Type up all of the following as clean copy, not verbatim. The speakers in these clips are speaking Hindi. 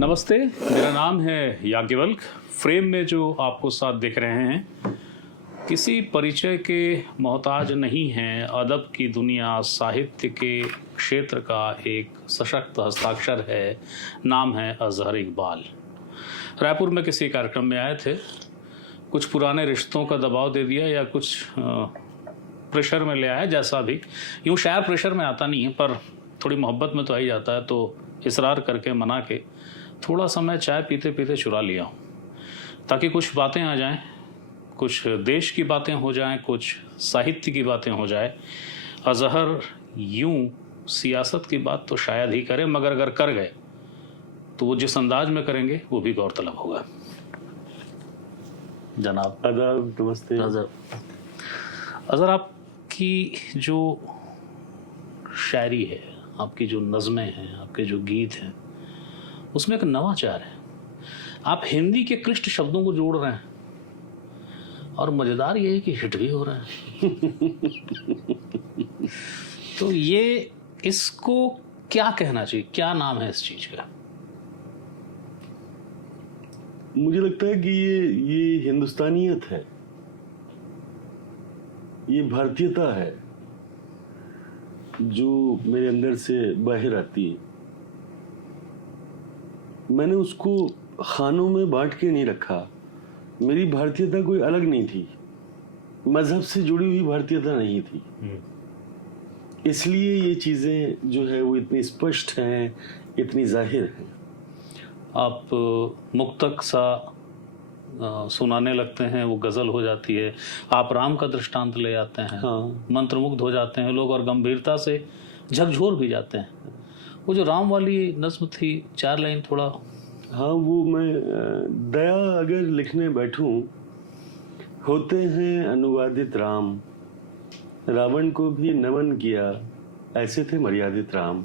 नमस्ते, मेरा नाम है याज्ञवल्क्य। फ्रेम में जो आपको साथ दिख रहे हैं किसी परिचय के मोहताज नहीं हैं। अदब की दुनिया, साहित्य के क्षेत्र का एक सशक्त हस्ताक्षर है। नाम है अजहर इकबाल। रायपुर में किसी कार्यक्रम में आए थे, कुछ पुराने रिश्तों का दबाव दे दिया या कुछ प्रेशर में ले आया, जैसा भी। यूँ शायर प्रेशर में आता नहीं है, पर थोड़ी मोहब्बत में तो आ ही जाता है। तो इसरार करके मना के थोड़ा समय चाय पीते पीते चुरा लिया हूँ, ताकि कुछ बातें आ जाएं, कुछ देश की बातें हो जाएं, कुछ साहित्य की बातें हो जाए। अजहर यूं सियासत की बात तो शायद ही करें, मगर अगर कर गए तो वो जिस अंदाज में करेंगे वो भी गौरतलब होगा। जनाब आदाब, नमस्ते। अजहर, आपकी जो शायरी है, आपकी जो नज़में हैं, आपके जो गीत हैं, उसमें एक नवाचार है। आप हिंदी के क्लिष्ट शब्दों को जोड़ रहे हैं और मज़ेदार ये है कि हिट भी हो रहे हैं। तो ये, इसको क्या कहना चाहिए, क्या नाम है इस चीज़ का? मुझे लगता है कि ये हिंदुस्तानियत है, ये भारतीयता है जो मेरे अंदर से बाहर आती है। मैंने उसको खानों में बांट के नहीं रखा। मेरी भारतीयता कोई अलग नहीं थी, मजहब से जुड़ी हुई भारतीयता नहीं थी। इसलिए ये चीज़ें जो है वो इतनी स्पष्ट हैं, इतनी जाहिर हैं। आप मुक्तक सा सुनाने लगते हैं, वो गज़ल हो जाती है। आप राम का दृष्टांत ले आते हैं, हाँ। मंत्रमुग्ध हो जाते हैं लोग और गंभीरता से झकझोर भी जाते हैं। वो जो राम वाली नज्म थी, 4 लाइन थोड़ा। हाँ, वो मैं दया अगर लिखने बैठूं, होते हैं अनुवादित राम, रावण को भी नमन किया, ऐसे थे मर्यादित राम।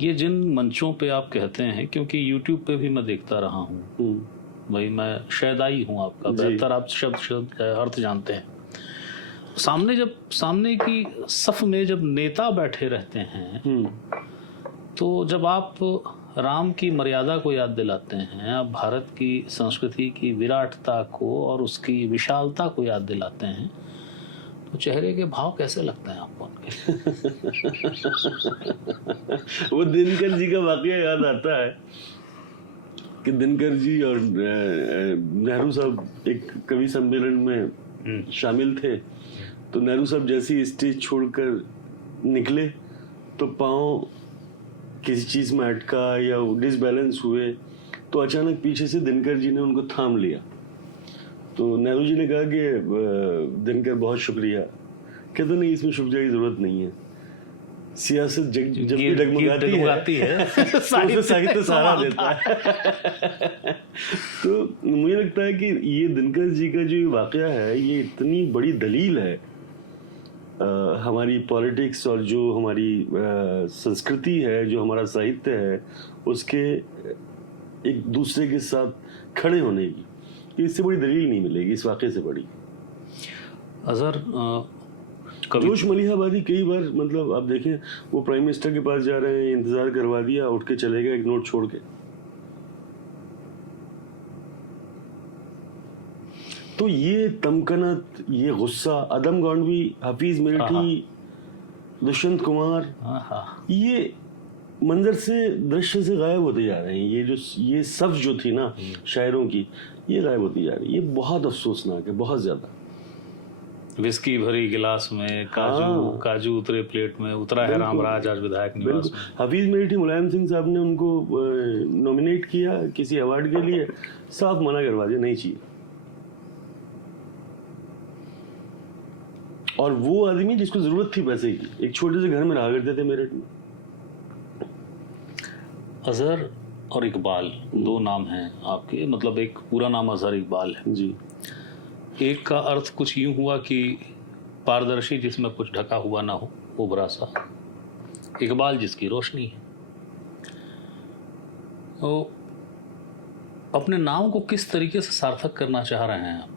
ये जिन मंचों पे आप कहते हैं, क्योंकि YouTube पे भी मैं देखता रहा हूँ भाई, मैं शैदाई हूँ आपका, बेहतर आप शब्द अर्थ जानते हैं। सामने की सफ में जब नेता बैठे रहते हैं, तो जब आप राम की मर्यादा को याद दिलाते हैं, आप भारत की संस्कृति की विराटता को और उसकी विशालता को याद दिलाते हैं, तो चेहरे के भाव कैसे लगते हैं आपको उनके? वो दिनकर जी का वाकया याद आता है कि दिनकर जी और नेहरू साहब एक कवि सम्मेलन में शामिल थे। तो नेहरू साहब जैसे ही स्टेज छोड़कर निकले तो पाँव किसी चीज़ में अटका या डिसबैलेंस हुए, तो अचानक पीछे से दिनकर जी ने उनको थाम लिया। तो नेहरू जी ने कहा कि दिनकर बहुत शुक्रिया। कहते नहीं, इसमें शुक्रिया की जरूरत नहीं है, सियासत जब भी डगमगाती है तो साहित्य सहारा देता है। तो मुझे लगता है कि ये दिनकर जी का जो वाकया है, ये इतनी बड़ी दलील है हमारी पॉलिटिक्स और जो हमारी संस्कृति है, जो हमारा साहित्य है, उसके एक दूसरे के साथ खड़े होने की। इससे बड़ी दलील नहीं मिलेगी इस वाक़े से बड़ी। अजहर, जोश मलिहाबादी कई बार, मतलब आप देखें, वो प्राइम मिनिस्टर के पास जा रहे हैं, इंतजार करवा दिया, उठ के चले गए एक नोट छोड़ के। तो ये तमकनत, ये गुस्सा, आदम गांडवी, हफीज मिलिट्री, दुष्यंत कुमार, ये मंजर से, दृश्य से गायब होते जा रहे हैं। ये सब्ज जो थी ना शायरों की, ये गायब होती जा रही है। ये बहुत अफसोसनाक है, बहुत ज्यादा। विस्की भरी गिलास में काजू उतरे प्लेट में, उतरा है रामराज आज विधायक निवास में। हफीज मिलिट्री, मुलायम सिंह साहब ने उनको नॉमिनेट किया किसी अवार्ड के लिए, साफ मना करवा दिया, नहीं चाहिए। और वो आदमी जिसको जरूरत थी पैसे की, एक छोटे से घर में रहा करते थे मेरठ में। अजहर और इकबाल, 2 नाम हैं आपके, मतलब एक पूरा नाम अजहर इकबाल है जी। एक का अर्थ कुछ यूं हुआ कि पारदर्शी जिसमें कुछ ढका हुआ ना हो, उभरा सा। इकबाल जिसकी रोशनी है। तो अपने नाम को किस तरीके से सार्थक करना चाह रहे हैं आप?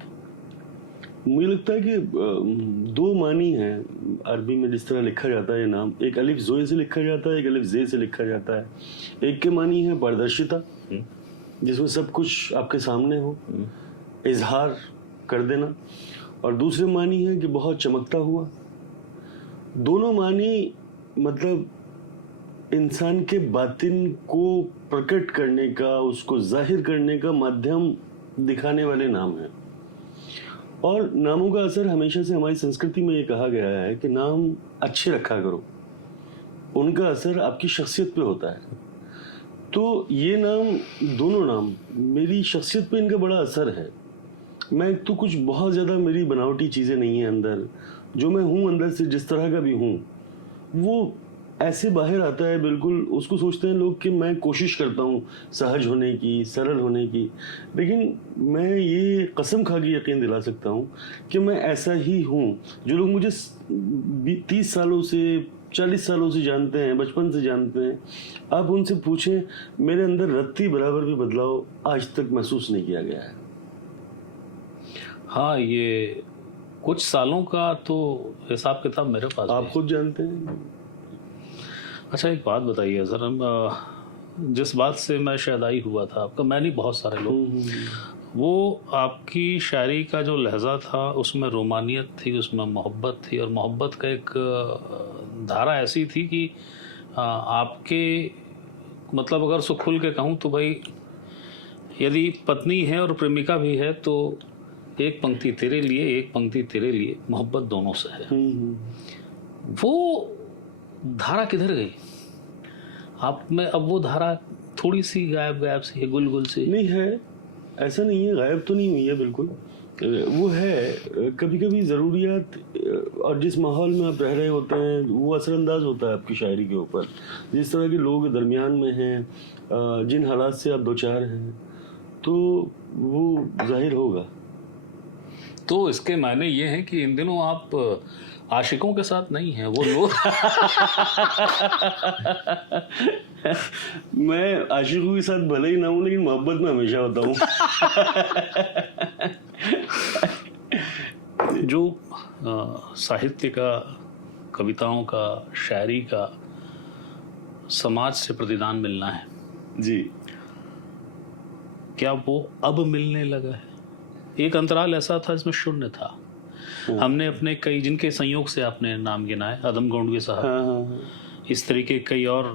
मुझे लगता है कि दो मानी हैं अरबी में, जिस तरह लिखा जाता है ये नाम, एक अलिफ जोए से लिखा जाता है, एक अलिफ जे से लिखा जाता है। एक के मानी है पारदर्शिता, जिसमें सब कुछ आपके सामने हो, इजहार कर देना, और दूसरे मानी है कि बहुत चमकता हुआ। दोनों मानी मतलब इंसान के बातिन को प्रकट करने का, उसको जाहिर करने का माध्यम दिखाने वाले नाम हैं। और नामों का असर हमेशा से हमारी संस्कृति में ये कहा गया है कि नाम अच्छे रखा करो, उनका असर आपकी शख्सियत पे होता है। तो ये नाम, दोनों नाम, मेरी शख्सियत पे इनका बड़ा असर है। मैं तो कुछ बहुत ज़्यादा मेरी बनावटी चीज़ें नहीं है अंदर, जो मैं हूँ अंदर से जिस तरह का भी हूँ वो ऐसे बाहर आता है बिल्कुल। उसको सोचते हैं लोग कि मैं कोशिश करता हूँ सहज होने की, सरल होने की, लेकिन मैं ये कसम खा के यकीन दिला सकता हूँ कि मैं ऐसा ही हूँ। जो लोग मुझे 30 सालों से, 40 सालों से जानते हैं, बचपन से जानते हैं, आप उनसे पूछें, मेरे अंदर रत्ती बराबर भी बदलाव आज तक महसूस नहीं किया गया है। हाँ, ये कुछ सालों का तो हिसाब किताब मेरे पास आप भी है। खुद जानते हैं। अच्छा, एक बात बताइए सर, जिस बात से मैं शहदाई हुआ था आपका, मैं नहीं बहुत सारे लोग, वो आपकी शायरी का जो लहजा था उसमें रोमानियत थी, उसमें मोहब्बत थी, और मोहब्बत का एक धारा ऐसी थी कि आपके मतलब अगर सो खुल के कहूँ तो भाई, यदि पत्नी है और प्रेमिका भी है तो एक पंक्ति तेरे लिए, एक पंक्ति तेरे लिए, मोहब्बत दोनों से है। वो धारा किधर गई आप में? अब वो धारा थोड़ी सी गायब सी है, गुल सी नहीं है। ऐसा नहीं है, गायब तो नहीं हुई है बिल्कुल, वो है। कभी कभी ज़रूरियात और जिस माहौल में आप रह रहे होते हैं वो असरअंदाज होता है आपकी शायरी के ऊपर। जिस तरह के लोग दरमियान में हैं, जिन हालात से आप दो चार हैं, तो वो जाहिर होगा। तो इसके मायने ये हैं कि इन दिनों आप आशिकों के साथ नहीं हैं, वो लोग मैं आशिकों के साथ भले ही ना हूं, लेकिन मोहब्बत में हमेशा होता हूँ। जो साहित्य का, कविताओं का, शायरी का समाज से प्रतिदान मिलना है जी, क्या वो अब मिलने लगा है? एक अंतराल ऐसा था जिसमें शून्य था। हमने अपने कई, जिनके संयोग से आपने नाम गिनाए, अदम गोंडवी साहब, हाँ। इस तरीके कई और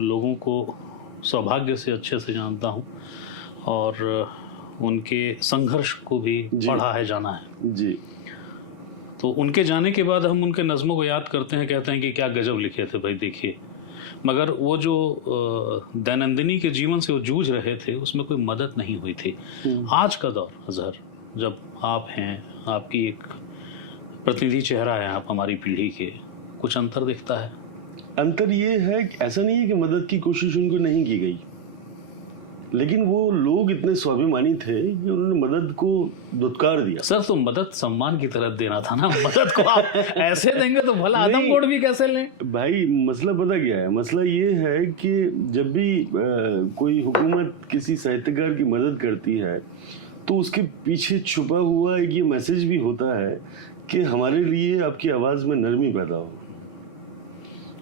लोगों को सौभाग्य से अच्छे से जानता हूँ, और उनके संघर्ष को भी पढ़ा है, जाना है जी। तो उनके जाने के बाद हम उनके नज़्मों को याद करते हैं, कहते हैं कि क्या गजब लिखे थे भाई, देखिए। मगर वो जो दैनंदिनी के जीवन से वो जूझ रहे थे, उसमें कोई मदद नहीं हुई थी। आज का दौर अजहर, जब आप हैं, आपकी एक प्रतिनिधि चेहरा है आप हमारी पीढ़ी के, कुछ अंतर दिखता है? अंतर ये है कि ऐसा नहीं है कि मदद की कोशिश उनको नहीं की गई, लेकिन वो लोग इतने स्वाभिमानी थे कि उन्होंने मदद को दुत्कार दिया। सर, तो मदद सम्मान की तरह देना था ना, मदद को आप ऐसे देंगे तो भला आदम गोड भी कैसे लें? भाई मसला पता क्या है? मसला ये है कि जब भी कोई हुकूमत किसी साहित्यकार की मदद करती है तो उसके पीछे छुपा हुआ एक ये मैसेज भी होता है कि हमारे लिए आपकी आवाज में नरमी पैदा हो।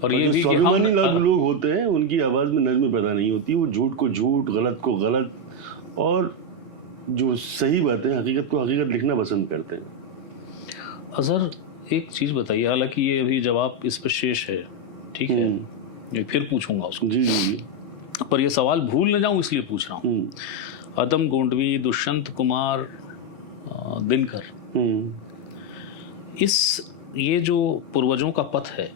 और ये भी स्वाभिमानी लोग होते हैं, उनकी आवाज में नरमी पैदा नहीं होती, वो झूठ को झूठ, गलत को गलत, और जो सही बातें, हकीकत को हकीकत लिखना पसंद करते हैं। अजहर, एक चीज बताइए, हालांकि ये अभी जवाब इस पर शेष है, ठीक है, ये फिर पूछूंगा उसको, जी, पर ये सवाल भूल न जाऊं इसलिए पूछ रहा हूँ। अदम गोंडवी, दुष्यंत कुमार, दिनकर, ये जो पूर्वजों का पथ है,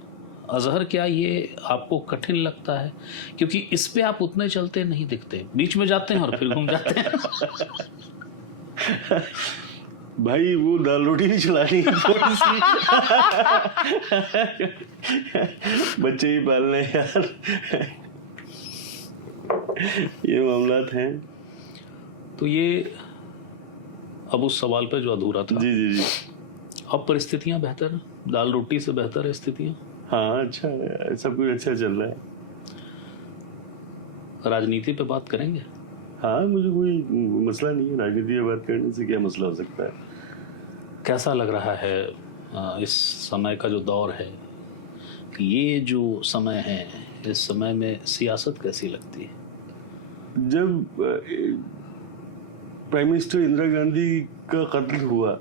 अजहर, क्या ये आपको कठिन लगता है? क्योंकि इस पे आप उतने चलते नहीं दिखते, बीच में जाते हैं और फिर घूम जाते हैं। भाई वो दाल रोटी भी चलानी है थोड़ी सी। बच्चे ही पालने यार, ये मामलात हैं। तो ये अब उस सवाल पे जो अधूरा था, जी। अब परिस्थितियां बेहतर हैं, दाल रोटी से बेहतर है स्थितियां। हाँ, अच्छा है, सब कुछ अच्छा चल रहा है। राजनीति पे बात करेंगे? हाँ, मुझे कोई मसला नहीं है, राजनीति पे बात करने से क्या मसला हो सकता है? कैसा लग रहा है इस समय का जो दौर है, ये जो समय है, इस समय में सियासत कैसी लगती है? जब प्राइम मिनिस्टर इंदिरा गांधी का कत्ल हुआ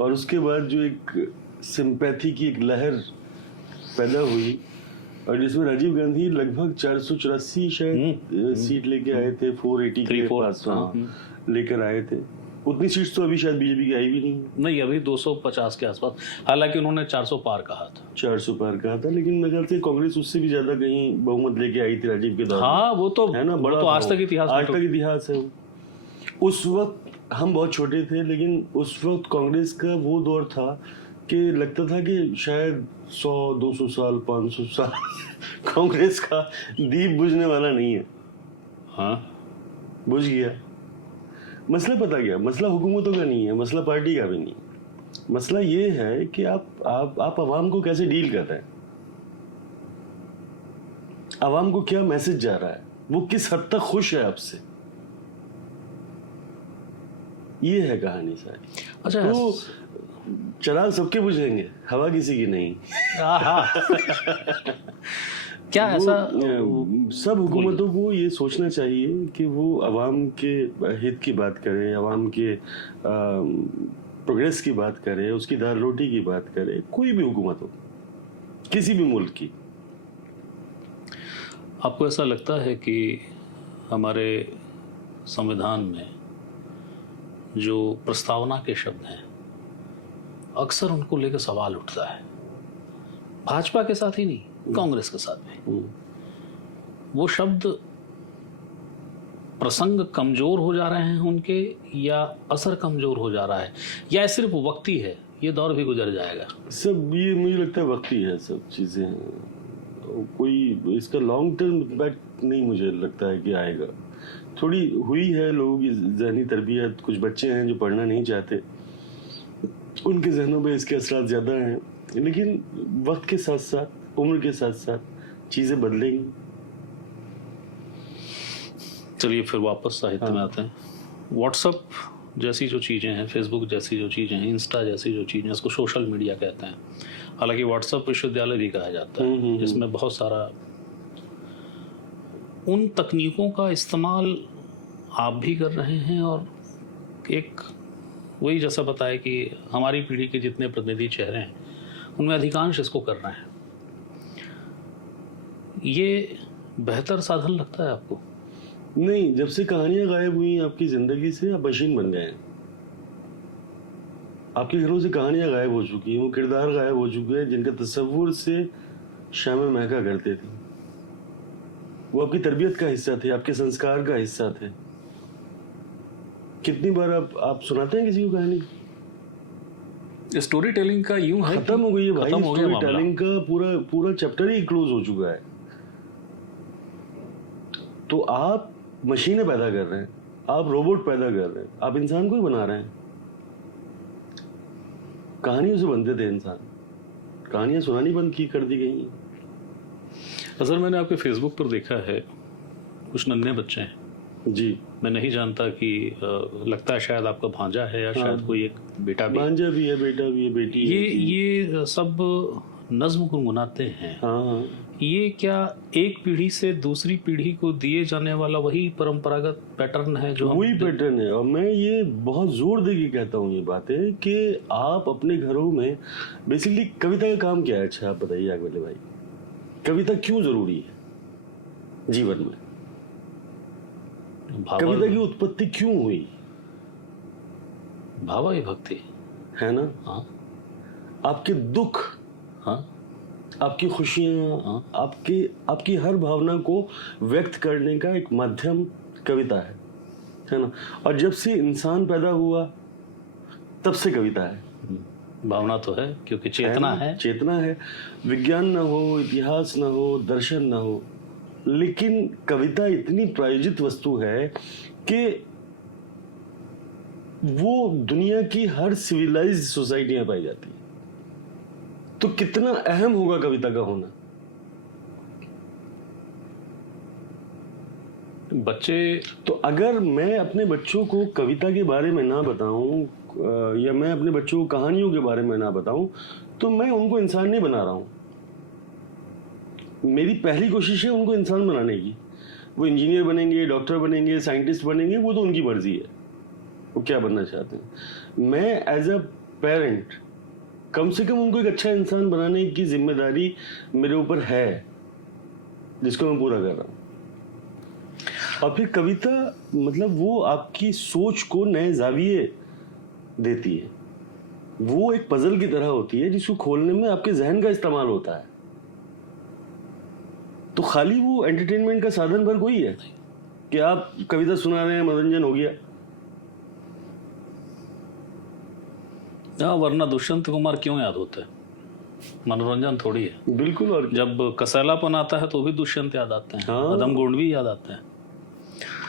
और उसके बाद जो एक सिंपैथी की एक लहर पैदा हुई और जिसमें राजीव गांधी लगभग 484 शायद सीट लेके आए थे, 480 के पास लेकर आए थे। उतनी सीट्स तो अभी शायद बीजेपी की आई भी नहीं, अभी 250 के आसपास, हालांकि उन्होंने 400 पार कहा था। 400 पार कहा था, लेकिन मेरे ख्याल से कांग्रेस उससे भी ज्यादा कहीं बहुमत लेके आई थी राजीव के दौरान। हाँ, वो तो है ना, बड़ा तो आज तक इतिहास है। उस वक्त हम बहुत छोटे थे, लेकिन उस वक्त कांग्रेस का वो दौर था कि लगता था कि शायद 100-200 साल 500 साल कांग्रेस का दीप बुझने वाला नहीं है। हाँ, बुझ गया। मसला पता क्या, मसला हुकूमतों का नहीं है, मसला पार्टी का भी नहीं। मसला ये है कि आप आवाम को कैसे डील कर रहे हैं, आवाम को क्या मैसेज जा रहा है, वो किस हद तक खुश है आपसे, ये है कहानी सारी। अच्छा, तो चराग सबके बुझेंगे, हवा किसी की नहीं। क्या ऐसा सब हुकूमतों को ये सोचना चाहिए कि वो आवाम के हित की बात करें, आवाम के प्रोग्रेस की बात करें, उसकी दाल रोटी की बात करें, कोई भी हुकूमत हो, किसी भी मुल्क की। आपको ऐसा लगता है कि हमारे संविधान में जो प्रस्तावना के शब्द हैं, अक्सर उनको लेकर सवाल उठता है, भाजपा के साथ ही नहीं, कांग्रेस के साथ भी। वो शब्द प्रसंग कमजोर हो जा रहे हैं उनके, या असर कमजोर हो जा रहा है, या सिर्फ वक्ती है, ये दौर भी गुजर जाएगा? सब ये मुझे लगता है वक्ती है, सब चीजें, कोई इसका लॉन्ग टर्म इम्पैक्ट नहीं मुझे लगता है कि आएगा। थोड़ी हुई है लोगों की ज़हनी तरबियत, कुछ बच्चे हैं जो पढ़ना नहीं चाहते, उनके जहनों में इसके असरात ज़्यादा हैं, लेकिन वक्त के साथ साथ, उम्र के साथ साथ चीज़ें बदलेंगी। चलिए फिर वापस साहित्य में आते हैं। व्हाट्सएप जैसी जो चीज़ें हैं, फेसबुक जैसी जो चीज़ें हैं, इंस्टा जैसी जो चीज़ें, इसको सोशल मीडिया कहते हैं। हालांकि व्हाट्सएप विश्वविद्यालय भी कहा जाता है, जिसमें बहुत सारा उन तकनीकों का इस्तेमाल आप भी कर रहे हैं, और एक वही जैसा बताया कि हमारी पीढ़ी के जितने प्रतिनिधि चेहरे हैं उनमें अधिकांश इसको कर रहे हैं। ये बेहतर साधन लगता है आपको? नहीं, जब से कहानियां गायब हुई आपकी जिंदगी से, आप मशीन बन गए हैं। आपके घरों से कहानियां गायब हो चुकी हैं, वो किरदार गायब हो चुके हैं जिनका तस्वुर से शामें महका करते थे। वो आपकी तरबियत का हिस्सा थे, आपके संस्कार का हिस्सा थे। कितनी बार आप सुनाते हैं किसी को कहानी? स्टोरी टेलिंग का यूं है, खत्म हो गई है भाई, स्टोरी मामला। टेलिंग का पूरा चैप्टर ही क्लोज हो चुका है। तो आप मशीनें पैदा कर रहे हैं, आप रोबोट पैदा कर रहे हैं, आप इंसान को ही बना रहे हैं। कहानियों से बनते थे इंसान, कहानियां सुनानी बंद की कर दी गई। असल मैंने आपके फेसबुक पर देखा है, कुछ नन्हे बच्चे हैं जी। मैं नहीं जानता कि लगता है शायद आपका भांजा है, या शायद कोई एक बेटा भी। भांजा भी है, बेटा भी है, बेटी है। ये सब नज्म गुनगुनाते हैं। हाँ। ये क्या एक पीढ़ी से दूसरी पीढ़ी को दिए जाने वाला वही परंपरागत पैटर्न है जो वही पैटर्न है? और मैं ये बहुत जोर दे के कहता हूँ ये बातें कि आप अपने घरों में बेसिकली कविता का काम क्या है? अच्छा आप बताइए आगे भाई, कविता क्यों जरूरी है जीवन में? कविता की उत्पत्ति क्यों हुई? भावाभिव्यक्ति है ना? हाँ। आपके दुख, हाँ, आपकी खुशियां, हाँ, आपकी हर भावना को व्यक्त करने का एक माध्यम कविता है ना? और जब से इंसान पैदा हुआ तब से कविता है। भावना तो है, क्योंकि चेतना है। चेतना है। विज्ञान ना हो, इतिहास ना हो, दर्शन ना हो, लेकिन कविता इतनी प्रायोजित वस्तु है कि वो दुनिया की हर सिविलाइज्ड सोसाइटी में पाई जाती है। तो कितना अहम होगा कविता का होना, बच्चे तो अगर मैं अपने बच्चों को कविता के बारे में ना बताऊं या मैं अपने बच्चों को कहानियों के बारे में ना बताऊं तो मैं उनको इंसान नहीं बना रहा हूं। मेरी पहली कोशिश है उनको इंसान बनाने की। वो इंजीनियर बनेंगे, डॉक्टर बनेंगे, साइंटिस्ट बनेंगे, वो तो उनकी मर्जी है, वो क्या बनना चाहते हैं। मैं एज अ पेरेंट कम से कम उनको एक अच्छा इंसान बनाने की जिम्मेदारी मेरे ऊपर है, जिसको मैं पूरा कर रहा हूँ। और फिर कविता मतलब वो आपकी सोच को नए जाविये देती है। वो एक पजल की तरह होती है जिसको खोलने में आपके जहन का इस्तेमाल होता है। तो खाली वो एंटरटेनमेंट का साधन भर कोई है कि आप कविता सुना रहे हैं, मनोरंजन हो गया। हाँ, वरना दुष्यंत कुमार क्यों याद होते हैं? मनोरंजन थोड़ी है। बिल्कुल। और जब कसैलापन आता है तो भी दुष्यंत याद आते हैं, हाँ। अदम गोंडवी याद आते हैं,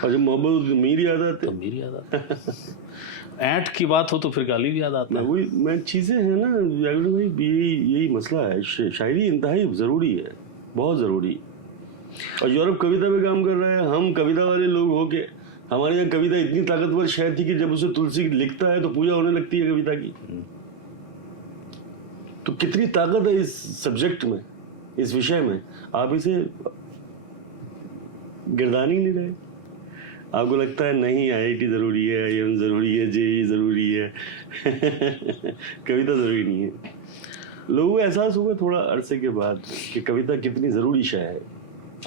और जब मोहब्बत मीर याद आते तो मीर याद आते हैं। ऐंठ की बात हो तो फिर गाली भी याद आता है। वही मैं चीजें हैं ना जागरूक भाई, यही मसला है। शायरी इंतहाई जरूरी है, बहुत जरूरी। और यूरोप कविता पे काम कर रहा है, हम कविता वाले लोग हो के हमारे यहाँ कविता इतनी ताकतवर शायर थी कि जब उसे तुलसी लिखता है तो पूजा होने लगती है कविता की। तो कितनी ताकत है इस सब्जेक्ट में, इस विषय में। आप इसे गिरदान ही नहीं रहे। आपको लगता है नहीं IIT जरूरी है, IIM जरूरी है, JEE जरूरी है। कविता जरूरी नहीं है। लोगों को एहसास होगा थोड़ा अरसे के बाद कि कविता कितनी जरूरी शय है।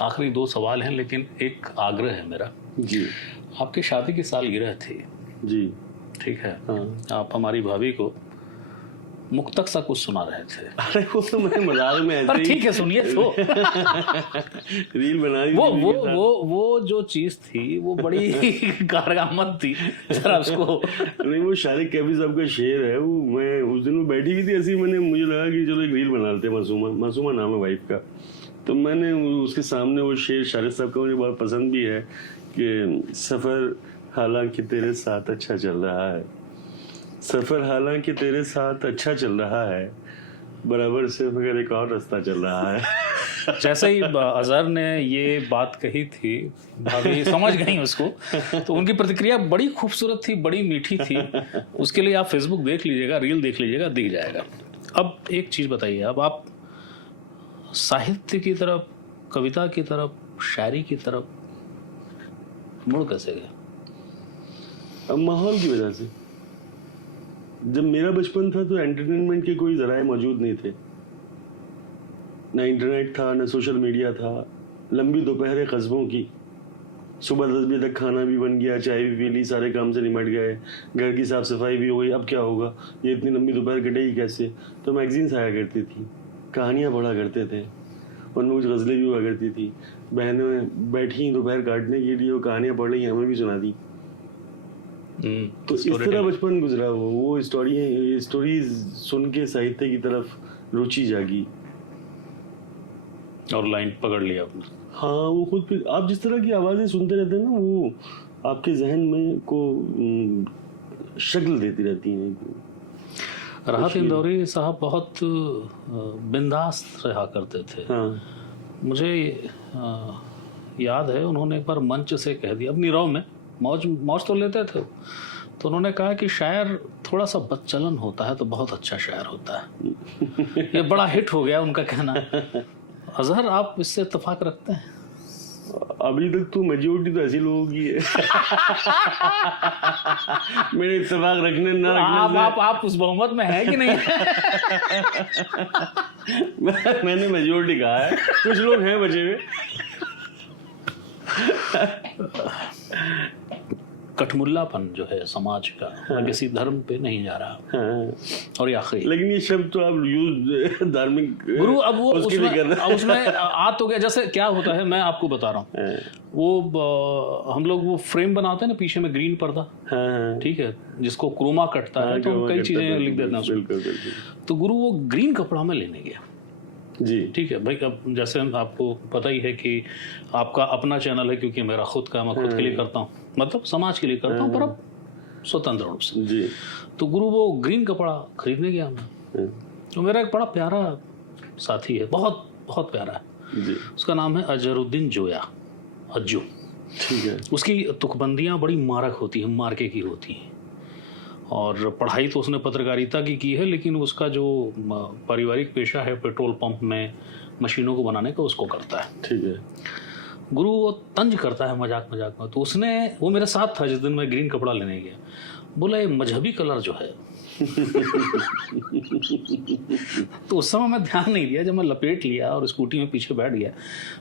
आखिरी 2 सवाल हैं, लेकिन एक आग्रह है मेरा जी। आपकी शादी की सालगिरह थी, जी। ठीक है? हाँ। आप हमारी भाभी को मुक्तक सा कुछ सुना रहे थे। अरे वो तो मैं मजाक में ऐसे पर ही ठीक है, सुनिए तो। रील बना दी वो जो चीज थी वो बड़ी कारगर थी, जरा उसको। नहीं, वो शारिक कैफी साहब का शेर है। वो मैं उस दिन में बैठी हुई थी ऐसी, मैंने मुझे लगा कि चलो एक रील बना लेते हैं। मासूमा नाम है वाइफ का। तो मैंने उसके सामने वो शेर शारिक साहब का मुझे बहुत पसंद भी है कि सफर हालांकि तेरे साथ अच्छा चल रहा है, सफर हालांकि तेरे साथ अच्छा चल रहा है, बराबर से मगर एक और रास्ता चल रहा है। जैसे ही अजहर ने ये बात कही थी, भाभी समझ गई उसको, तो उनकी प्रतिक्रिया बड़ी खूबसूरत थी, बड़ी मीठी थी। उसके लिए आप फेसबुक देख लीजिएगा, रील देख लीजिएगा, दिख जाएगा। अब एक चीज़ बताइए, अब आप साहित्य की तरफ, कविता की तरफ, शायरी की तरफ मुड़ कैसे गए? अब माहौल की वजह से। जब मेरा बचपन था तो एंटरटेनमेंट के कोई जराए मौजूद नहीं थे। ना इंटरनेट था, ना सोशल मीडिया था। लंबी दोपहरें कस्बों की, सुबह 10 बजे तक खाना भी बन गया, चाय भी पी ली, सारे काम से निमट गए, घर की साफ सफाई भी हो गई। अब क्या होगा, ये इतनी लंबी दोपहर कटेगी कैसे? तो मैगजीन्स आया करती थी, कहानियाँ पढ़ा करते थे, उनमें कुछ गज़लें भी हुआ करती थी। बहनें बैठी दोपहर काटने के लिए, वो कहानियाँ पढ़ रही, हमें भी सुना दी। तो इस तरह बचपन गुजरा। वो स्टोरीज सुन के साहित्य की तरफ रुचि जागी और लाइन पकड़ लिया आपने। हाँ, वो खुद पे आप जिस तरह की आवाज़ें सुनते रहते हैं ना, वो आपके जहन में को शक्ल देती रहती हैं। राहत इंदौरी साहब बहुत बिंदास रहा करते थे। हाँ। मुझे याद है उन्होंने एक बार मंच से कह दिया, अब नीरव में मौज तो लेते थे, तो उन्होंने कहा कि शायर थोड़ा सा बदचलन होता है तो बहुत अच्छा शायर होता है। ये बड़ा हिट हो गया उनका कहना। अजहर, आप इससे इत्तेफाक रखते हैं? अभी तक तो मेजोरिटी तो ऐसी लोगों की है। मेरे इत्तेफाक रखने ना रखने आप उस बहुमत में है कि नहीं? मैंने मेजोरिटी कहा है, कुछ लोग हैं बचे हुए। कठमुल्लापन जो है समाज का, हाँ। किसी धर्म पे नहीं जा रहा। हाँ। और ये आखिरी, लेकिन ये शब्द तो आप यूज धार्मिक गुरु, अब वो उसमें आ तो गया। जैसे क्या होता है, मैं आपको बता रहा हूँ, वो हम लोग वो फ्रेम बनाते हैं ना, पीछे में ग्रीन पर्दा, ठीक है, जिसको क्रोमा कटता है, तो हम कई चीजें लिख देते हैं उसमें। तो गुरु वो ग्रीन कपड़ा में लेने गया जी, ठीक है भाई। अब जैसे आपको पता ही है कि आपका अपना चैनल है, क्योंकि मेरा खुद का, मैं खुद के लिए करता हूँ, मतलब समाज के लिए करता हूँ, पर अब स्वतंत्र रूप से जी। तो गुरु वो ग्रीन कपड़ा खरीदने गया मैं। तो मेरा एक बड़ा प्यारा साथी है, बहुत बहुत प्यारा है जी। उसका नाम है अजहरुद्दीन जोया, अज्जू। ठीक है। उसकी तुकबंदियाँ बड़ी मारक होती हैं, मार्के की होती हैं। और पढ़ाई तो उसने पत्रकारिता की है, लेकिन उसका जो पारिवारिक पेशा है पेट्रोल पंप में मशीनों को बनाने का, उसको करता है। ठीक है। गुरु वो तंज करता है मजाक मजाक में, तो वो मेरे साथ था जिस दिन मैं ग्रीन कपड़ा लेने गया। बोला ये मजहबी कलर जो है तो उस समय मैं ध्यान नहीं दिया, जब मैं लपेट लिया और स्कूटी में पीछे बैठ गया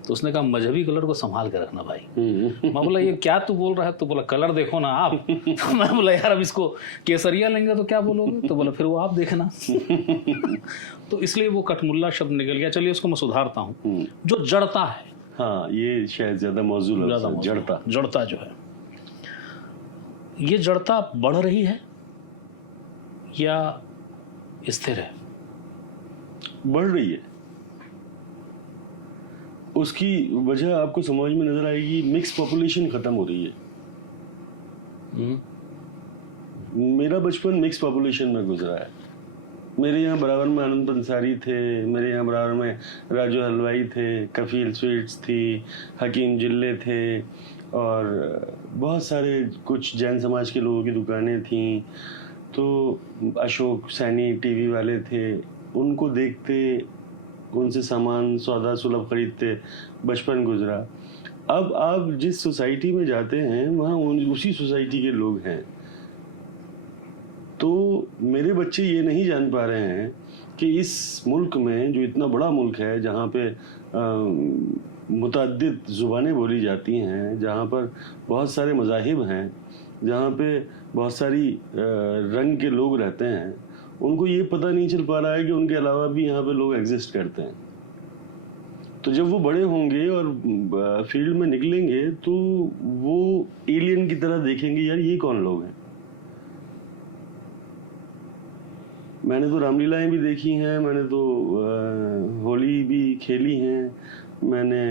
तो उसने कहा मजहबी कलर को संभाल के रखना भाई। मैं बोला ये क्या तू बोल रहा है? तो बोला कलर देखो ना आप। तो मैं बोला यार अब इसको केसरिया लेंगे तो क्या बोलोगे? तो बोला फिर वो आप देखना। तो इसलिए वो कठमुल्ला शब्द निकल गया। चलिए उसको मैं सुधारता हूँ। जो जड़ता है, हाँ ये शायद ज्यादा मौजूद है। जड़ता जो है, ये जड़ता बढ़ रही है या स्थिर है? बढ़ रही है। उसकी वजह आपको समझ में नजर आएगी, मिक्स पॉपुलेशन खत्म हो रही है। मेरा बचपन मिक्स पॉपुलेशन में गुजरा है। मेरे यहाँ बराबर में आनंद पंसारी थे, मेरे यहाँ बराबर में राजू हलवाई थे, कफील स्वीट्स थी, हकीम जिल्ले थे, और बहुत सारे कुछ जैन समाज के लोगों की दुकानें थीं। तो अशोक सैनी टीवी वाले थे, उनको देखते, उनसे सामान सौदा सुलभ खरीदते बचपन गुजरा। अब आप जिस सोसाइटी में जाते हैं वहाँ उसी सोसाइटी के लोग हैं। तो मेरे बच्चे ये नहीं जान पा रहे हैं कि इस मुल्क में, जो इतना बड़ा मुल्क है, जहाँ पे मुतअद्दिद ज़ुबानें बोली जाती हैं, जहाँ पर बहुत सारे मज़ाहिब हैं, जहाँ पे बहुत सारी रंग के लोग रहते हैं, उनको ये पता नहीं चल पा रहा है कि उनके अलावा भी यहाँ पे लोग एग्जिस्ट करते हैं। तो जब वो बड़े होंगे और फील्ड में निकलेंगे तो वो एलियन की तरह देखेंगे, यार ये कौन लोग हैं। मैंने तो रामलीलाएं भी देखी हैं, मैंने तो होली भी खेली हैं, मैंने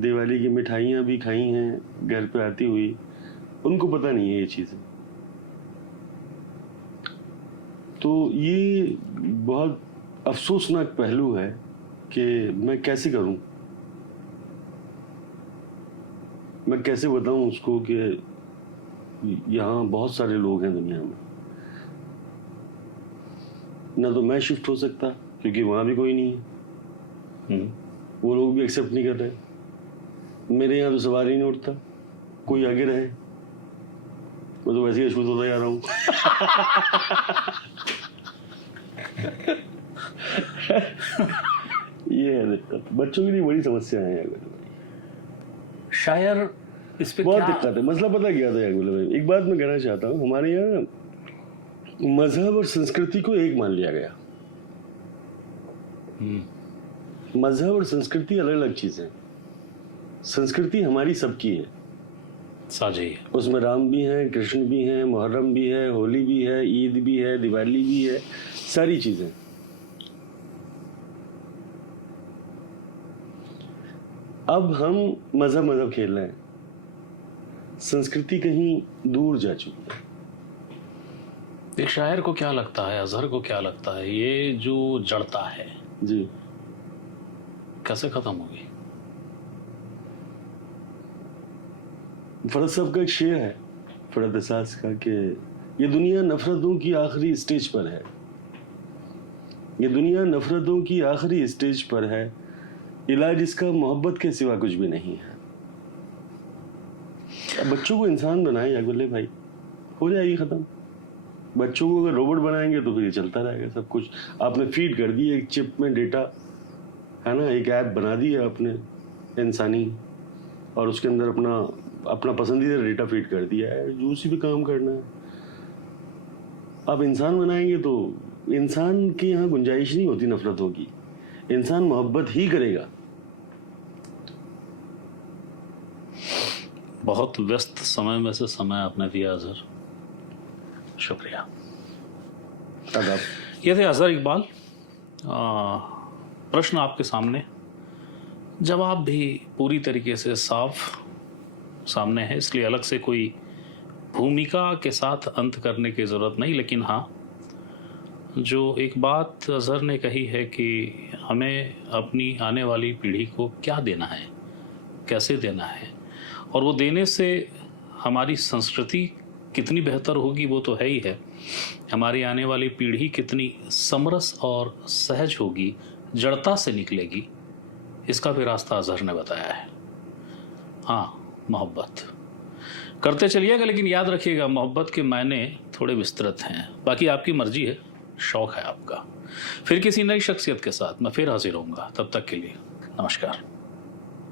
दिवाली की मिठाइयाँ भी खाई हैं घर पे आती हुई। उनको पता नहीं है ये चीज़ें। तो ये बहुत अफसोसनाक पहलू है कि मैं कैसे करूं, मैं कैसे बताऊं उसको कि यहाँ बहुत सारे लोग हैं दुनिया में। ना तो मैं शिफ्ट हो सकता क्योंकि वहां भी कोई नहीं है, वो लोग भी एक्सेप्ट नहीं कर रहे। मेरे यहाँ तो सवाल ही नहीं उठता, कोई आगे रहे, मैं तो वैसे ही अछूत होता जा रहा हूँ। ये है दिक्कत, बच्चों के लिए बड़ी समस्या है। शायर इस पे बहुत क्या दिक्कत है। मसला पता क्या था यागुल भाई, एक बात मैं कहना चाहता हूँ, हमारे यहाँ मजहब और संस्कृति को एक मान लिया गया। मजहब और संस्कृति अलग अलग चीजें। संस्कृति हमारी सबकी है, साझी है। उसमें राम भी हैं, कृष्ण भी हैं, मुहर्रम भी है, होली भी है, ईद भी है, दिवाली भी है, सारी चीजें। अब हम मजहब खेल रहे हैं, संस्कृति कहीं दूर जा चुकी है। एक शायर को क्या लगता है, अजहर को क्या लगता है, ये जो जड़ता है जी कैसे खत्म होगी? फरद साहब का एक शेर है, फरद एहसास का, कि ये दुनिया नफरतों की आखिरी स्टेज पर है, ये दुनिया नफरतों की आखिरी स्टेज पर है, इलाज इसका मोहब्बत के सिवा कुछ भी नहीं है। अब बच्चों को इंसान बनाए यागुल्ले भाई, हो जाएगी खत्म। बच्चों को अगर रोबोट बनाएंगे तो फिर ये चलता रहेगा सब कुछ। आपने फीड कर दिया एक चिप में डेटा, है ना, एक ऐप बना दी है आपने इंसानी, और उसके अंदर अपना पसंदीदा डेटा फीड कर दिया है, जो उसी पे काम करना है। आप इंसान बनाएंगे तो इंसान के यहाँ गुंजाइश नहीं होती नफरतों की, इंसान मोहब्बत ही करेगा। बहुत व्यस्त समय में से समय आपने दिया अजहर, शुक्रिया। आदाब। ये थे अजहर इकबाल। प्रश्न आपके सामने, जवाब भी पूरी तरीके से साफ सामने है, इसलिए अलग से कोई भूमिका के साथ अंत करने की ज़रूरत नहीं। लेकिन हाँ, जो एक बात अजहर ने कही है कि हमें अपनी आने वाली पीढ़ी को क्या देना है, कैसे देना है, और वो देने से हमारी संस्कृति कितनी बेहतर होगी वो तो है ही है, हमारी आने वाली पीढ़ी कितनी समरस और सहज होगी, जड़ता से निकलेगी, इसका भी रास्ता अजहर ने बताया है। हाँ, मोहब्बत करते चलिएगा, लेकिन याद रखिएगा मोहब्बत के मायने थोड़े विस्तृत हैं, बाकी आपकी मर्जी है, शौक है आपका। फिर किसी नई शख्सियत के साथ मैं फिर हाजिर होऊंगा, तब तक के लिए नमस्कार।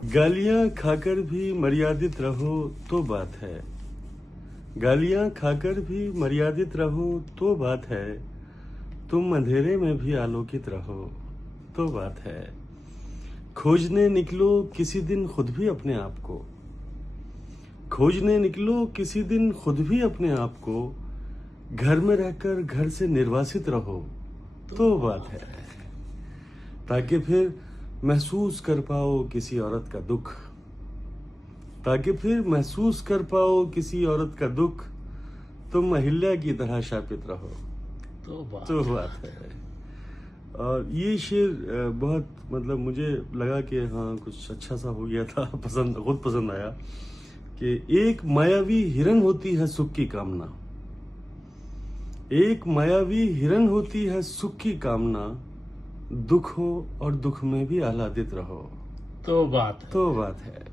गालियां खाकर भी मर्यादित रहो तो बात है, गालियां खाकर भी मर्यादित रहो तो बात है, तुम अंधेरे में भी आलोकित रहो तो बात है। खोजने निकलो किसी दिन खुद भी अपने आप को, खोजने निकलो किसी दिन खुद भी अपने आप को, घर में रहकर घर से निर्वासित रहो तो बात है, ताकि फिर महसूस कर पाओ किसी औरत का दुख, ताकि फिर महसूस कर पाओ किसी औरत का दुख, तुम अहिल्या की तरह शापित रहो तो बात है। और ये शेर बहुत मतलब मुझे लगा कि हाँ कुछ अच्छा सा हो गया था, खुद पसंद आया कि एक मायावी हिरन होती है सुख की कामना, एक मायावी हिरन होती है सुख की कामना, दुख हो और दुख में भी आह्लादित रहो तो बात है।